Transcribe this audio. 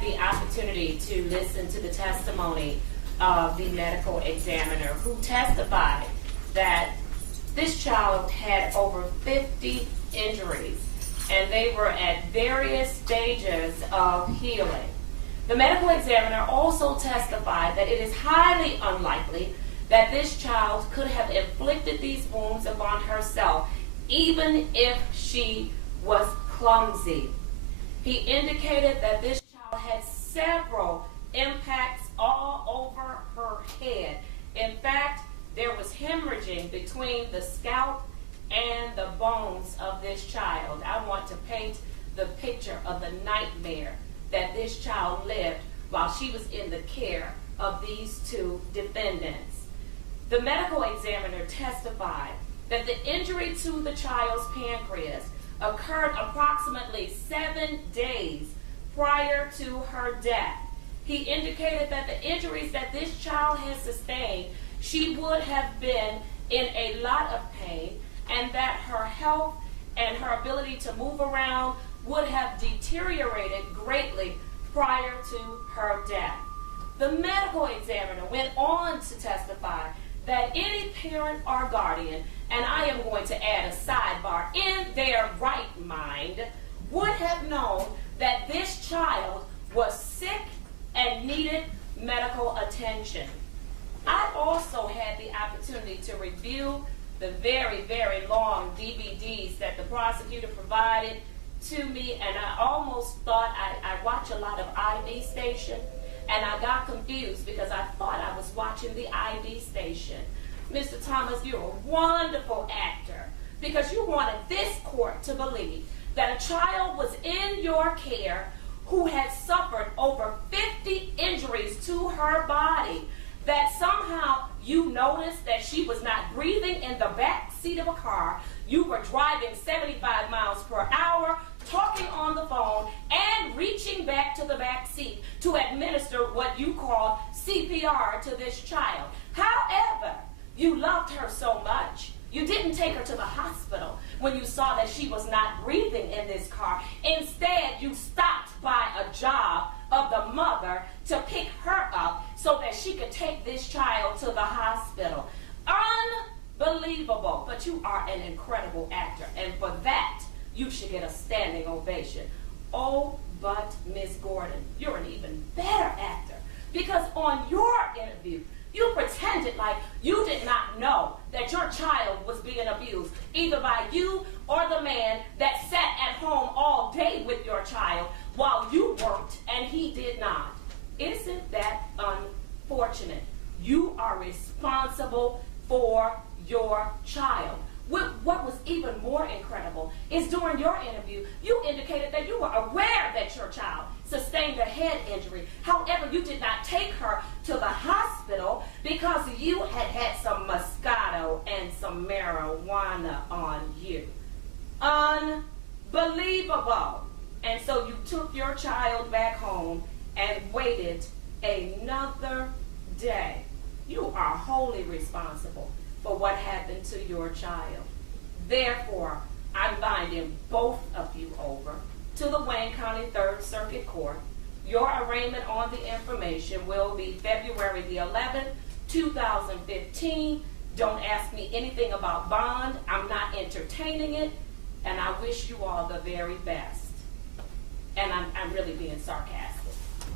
had the opportunity to listen to the testimony of the medical examiner who testified that this child had over 50 injuries and they were at various stages of healing. The medical examiner also testified that it is highly unlikely that this child could have inflicted these wounds upon herself, even if she was clumsy. He indicated that this child had several impacts all over her head. In fact, there was hemorrhaging between the scalp and the bones of this child. I want to paint the picture of the nightmare that this child lived while she was in the care of these two defendants. The medical examiner testified that the injury to the child's pancreas occurred approximately 7 days prior to her death. He indicated that the injuries that this child had sustained, she would have been in a lot of pain, and that her health and her ability to move around would have deteriorated greatly prior to her death. The medical examiner went on to testify that any parent or guardian, and I am going to add a sidebar, in their right mind, would have known that this child was sick and needed medical attention. I also had the opportunity to review the very, very long DVDs that the prosecutor provided to me, and I almost thought I watch a lot of ID Station, and I got confused because I thought I was watching the ID Station. Mr. Thomas, you're a wonderful actor because you wanted this court to believe that a child was in your care who had suffered over 50 injuries to her body, that somehow you noticed that she was not breathing in the back seat of a car. You were driving 75 miles per hour, talking on the phone, and reaching back to the back seat to administer what you called CPR to this child. However, you loved her so much, you didn't take her to the hospital when you saw that she was not breathing in this car. Instead, you stopped by a job of the mother to pick her up so that she could take this child to the hospital. Unbelievable, but you are an incredible actor, and for that, you should get a standing ovation. Oh, but Ms. Gordon, you're an even better actor, because on your interview, you pretended like you did not know that your child was being abused, either by you or the man that sat at home all day with your child while you worked and he did not. Isn't that unfortunate? You are responsible for your child. What was even more incredible is during your interview, you indicated that you were aware that your child sustained a head injury. However, you did not take her to the hospital because you had had some Moscato and some marijuana on you. Unbelievable. And so you took your child back home and waited another day. You are wholly responsible for what happened to your child. Therefore, I'm binding both of you over to the Wayne County 3rd Circuit Court. Your arraignment on the information will be February the 11th, 2015. Don't ask me anything about bond. I'm not entertaining it, and I wish you all the very best. And I'm really being sarcastic.